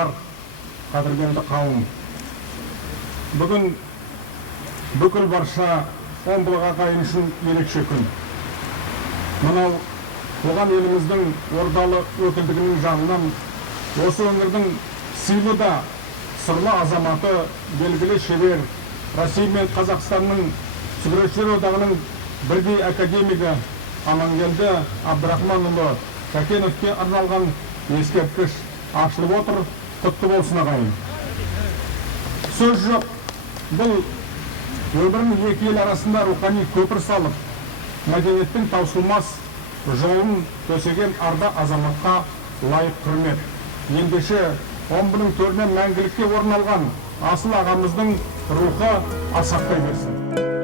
ағалар, қадірменді қауым. Бүгін бүкіл барша омбылық ағайын үшін ерекше күн. Мынау оған еліміздің ордалы өкілдігінің жанынан осы өңірдің сыйлы да сырлы азаматы, белгілі шебер, Россия мен Қазақстанның Суретшілер одағының бірдей академигі Амангелді Абдрахманұлы Шәкеновке арналған ескерткіш ашылып отыр. Құтты болсын ағайын. Сөз жоқ, бұл өмірінің екі ел арасында рухани көпір салып, мәдениеттің таусылмас жолын төсеген арда азаматқа лайық құрмет. Ендеше омбының төрінен мәңгілікке орын алған асыл ағамыздың рухы асақтай берсін.